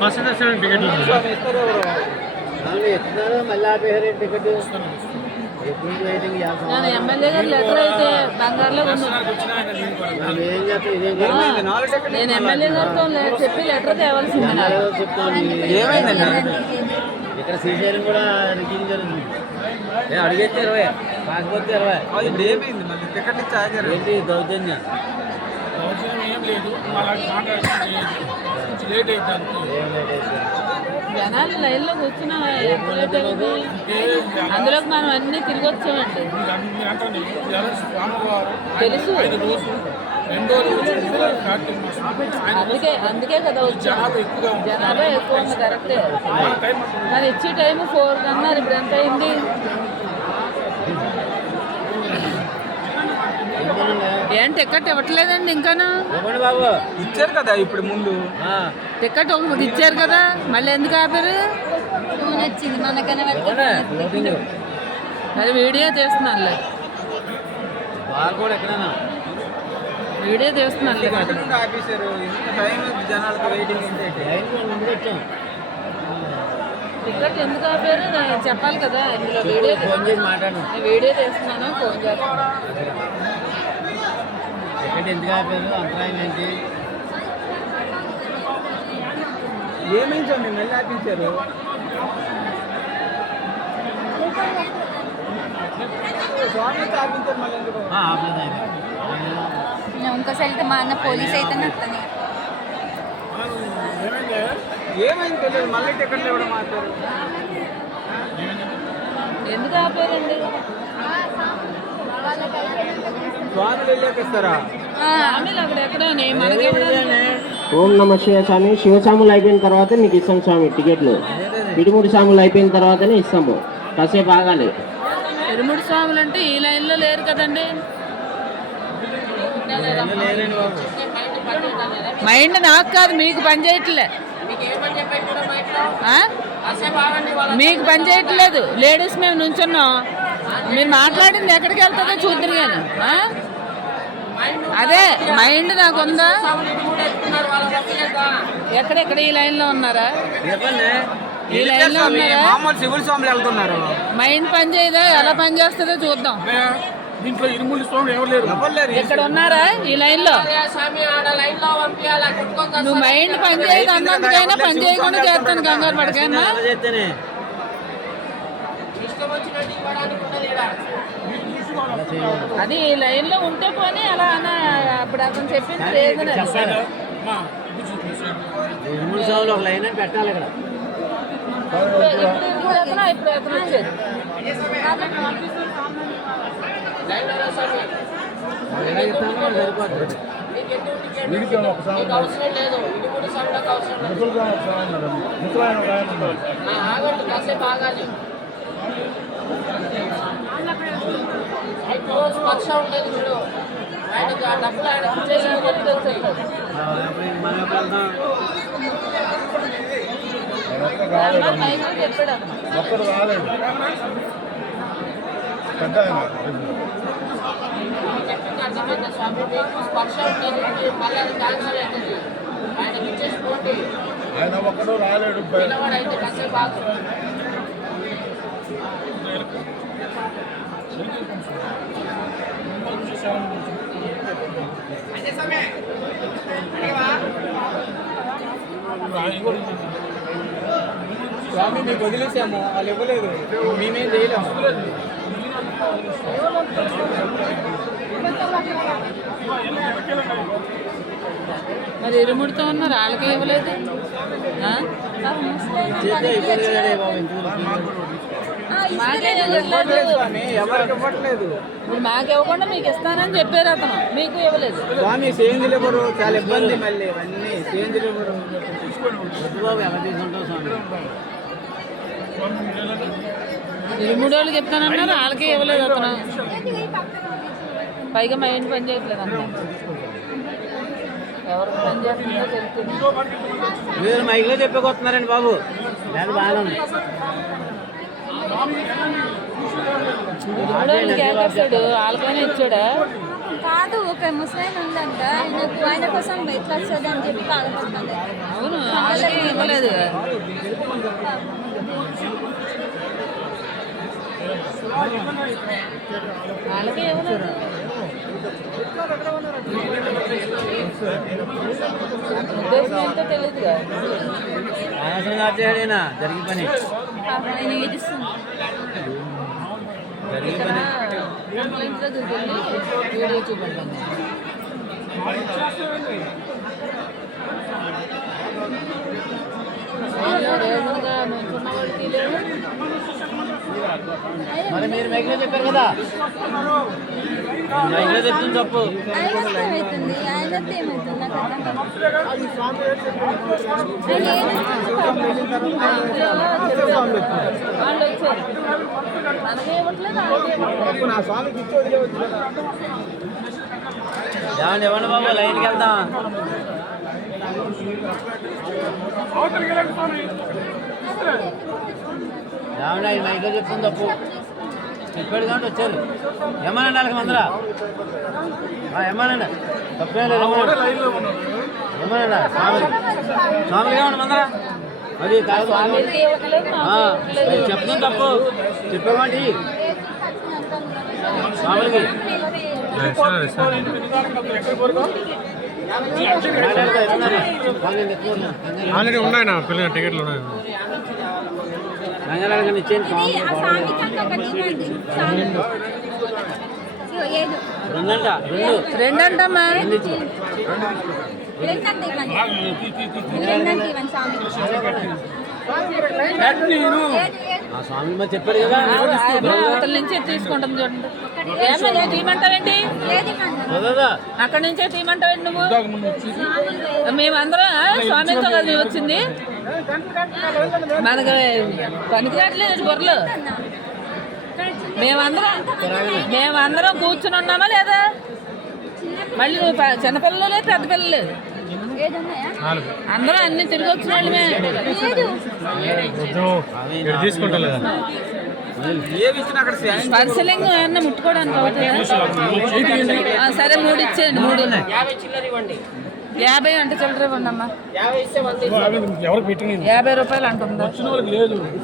First దర్శనం ticket ఇస్తున్నారు మళ్ళీ ఆపేసారు టికెట్. నేను ఎమ్మెల్యే గారు లెటర్ అయితే బంగారులో ఏం చేస్తాం ఇదేం నేను ఎమ్మెల్యే గారితో చెప్పి లెటర్ తేవాల్సిందే నాకు. చెప్తాను. ఇక్కడ శ్రీశైలం కూడా రిజీవ్ జరుగుతుంది. అడిగేస్తే 20 కాకపోతే 20. ఏమైంది మళ్ళీ టికెట్ ఇచ్చి ఆగారు. ఏంటి దౌర్జన్యం? ఏం లేదు లేట్ అవుతాను. జనాలు లైన్లో కూర్చున్నా అందులోకి మనం అన్నీ తిరిగి వచ్చామండి. తెలుసు అందుకే కదా వచ్చా. జనాభా ఎక్కువ ఉంది కరెక్టే. మరి ఇచ్చే టైం 4 అన్నారు. ఇప్పుడు ఎంత అయింది? ఏం టికెట్ ఇవ్వట్లేదండి ఇంకాను. బాబు ఇచ్చారు కదా ఇప్పుడు ముందు టికెట్ ఒకటి ఇచ్చారు కదా, మళ్ళీ ఎందుకు ఆపారు? వచ్చింది మనకన్నా అది వీడియో తీస్తున్నాను. బాగా కూడా ఎక్కడైనా వీడియో తీస్తున్నాను. ఆఫీసరు టైం జనాలకు వెయిటింగ్ ముందుకు వచ్చాం. టికెట్ ఎందుకు ఆపారు చెప్పాలి కదా. ఇందులో వీడియో ఫోన్ చేసి మాట్లాడు. వీడియో తీస్తున్నాను, ఫోన్ చేస్తాను. టికెట్ ఎందుకు ఆపారు? అంతరాయం ఏంటి? ఏమైంది స్వామి మళ్ళీ ఆపించారు? స్వామి ఆపించారు మళ్ళీ ఎందుకు? ఆపలేదు. ఇంకోసారి అయితే మా అన్న పోలీస్ అయితే నత్తని ఏమైంది తెలియదు. మళ్ళీ టికెట్లు ఇవ్వడం మాట్లాడు. ఎందుకు ఆపారండి? స్వామిలు వెళ్ళాక ఇస్తారా? ఆమెలు అక్కడ ఎక్కడో మనకి ఓం నమ శివ స్వామి. శివస్వాములు అయిపోయిన తర్వాత మీకు ఇస్తాం స్వామి టికెట్లు. ఇడుముడి స్వాములు అయిపోయిన తర్వాతనే ఇస్తాము. కాసేపు ఆగాలి. ఇరుముడి స్వాములు అంటే ఈ లైన్లో లేరు కదండి. మైండ్ నాకు కాదు, మీకు పని చేయట్లే. మీకు పని చేయట్లేదు. లేడీస్ మేము నుంచున్నాం. మీరు మాట్లాడింది ఎక్కడికి వెళ్తుందో చూద్దరు కానీ. అదే మైండ్ నాకు ఉందా? ఎక్కడెక్కడ ఈ లైన్లో ఉన్నారా? ఈ లైన్లో ఉన్నారా? సివిల్ స్వాములు వెళ్తున్నారు. మైండ్ పని చేయదా? ఎలా పని చేస్తుందో చూద్దాం. దీంట్లో ఇరుముడి స్వామి ఎవరు లేరు. ఇక్కడ ఉన్నారా ఈ లైన్లో? నువ్వు మైండ్ పని చేయదు అన్నందుకైనా పని చేయకుండా చేస్తాను. కంగారు పడకైనా అది ఈ లైన్లో ఉంటే పోనీ అలా అన్న. అప్పుడు అతను చెప్పింది లేదని ఇరుముడి స్వాములు ఒక లైన్ అని పెట్టాలి ఇక్కడ. ఇప్పుడు అతను వచ్చేది. సరిపోతుంది. ఒక్కరు రాలేదు. పెద్ద ఆయన ఒక్కడు రాలేడు. స్వామి మీకు వదిలేసాము, వాళ్ళు ఇవ్వలేదు. మేమేం చేయలేము. మరి ఇరుముడితో ఉన్నారు, వాళ్ళకే ఇవ్వలేదు. మాకు ఇవ్వకుండా మీకు ఇస్తానని చెప్పారు అతను. మీకు ఇవ్వలేదు. స్వామి సేంద్రులు ఎవరు? చాలా ఇబ్బంది. మళ్ళీ అన్నీ సేంద్రులు ఎవరు? ఇరుముడి వాళ్ళకి ఇస్తానన్నారు, వాళ్ళకే ఇవ్వలేదు అతను. పైగా మైండ్ పని చేయట్లేదు అంత. ఎవరికి పని చేస్తుందో తెలుస్తుంది. మీరు మైక్లో చెప్పేకొస్తున్నారండి బాబు. బాగా ఇరుముడి కేకేస్తాడు, వాళ్ళకైనా ఇచ్చాడా? కాదు, ఒక ముసలాయన ఉందంట. ఆయన కోసం ఎట్లా వస్తుంది అని చెప్పి బాధపడుతుంది. అవును, వాళ్ళకి ఇవ్వలేదు. వాళ్ళకి ఇవ్వలేదు. ఉద్దేశం ఏంటో తెలియదుగా. జరిగి పని ఆయన ఏడుస్తుంది. కంప్లైంట్ దగ్గరికి వెళ్ళి వీడియో చూపెట్టాను. మరి మీరు మైక్లో చెప్పారు కదా, మైక్లో చెప్తుంది తప్పు. ఆయనతో ఏమవుతుంది? ఆయనతో ఏమవుతుంది? నాకు అర్థం కాదు. ఆయన వాళ్ళు వచ్చారు, మనకే ఇవ్వట్లేదు, వాళ్ళకే ఇవ్వట్లేదు. ఏమండి ఇవ్వండి బాబు, లైన్కి వెళ్దాం. ఏమన్నా ఈ మైక్లో చెప్తుంది తప్పు. చెప్పాడు కాబట్టి వచ్చారు. ఏమనండి వాళ్ళకి మందరా, ఏమనండి తప్పేం లేదు. ఏమనండి స్వామికి ఏమన్నా మందరా, అది కాదు వాళ్ళకి ఇవ్వట్లేదు, మాకు ఇవ్వట్లేదు. చెప్తుంది తప్పు. చెప్పేవాడి స్వామికి ఆల్రెడీ ఉన్నాయి నా పిల్లల టికెట్లు ఉన్నాయి. రంగారావు ఇచ్చేయండి. ఇది ఆ స్వామికి అంత ఒకటి ఇవ్వండి. స్వామి ఏడు రెండంట, రెండంటమ్మా. రెండంత ఇవ్వండి. రెండంత ఇవ్వండి స్వామికి. ఆ స్వామి మరి చెప్పాడు కదా. అవతల నుంచి తీసుకుంటాం చూడండి. ఏమన్నా తీయమంటావేంటి? ఏది ఇవ్వండి? చదవదా? అక్కడి నుంచే తీయమంటావేంటి నువ్వు? మేమందరం స్వామితో కదా మేము వచ్చింది. మనకి పనికి రావట్లేదు గొర్రెలు. మేమందరం కూర్చుని ఉన్నామా లేదా? మళ్ళీ చిన్నపిల్లలు లేదు, పెద్ద పిల్లలు లేదు, ఏది ఉన్నాయా? అందరూ అన్ని తిరిగి వచ్చిన వాళ్ళమే. ఏడు తీసుకుంటా లేదా స్పర్శలింగం ఏమన్నా ముట్టుకోవడానికి అవుతుందా? సరే 3 ఇచ్చేయండి. 3 ఉన్నాయి. 50 అంటే చిల్లర ఇవ్వండి అమ్మా. 50 రూపాయలు అంటుందా?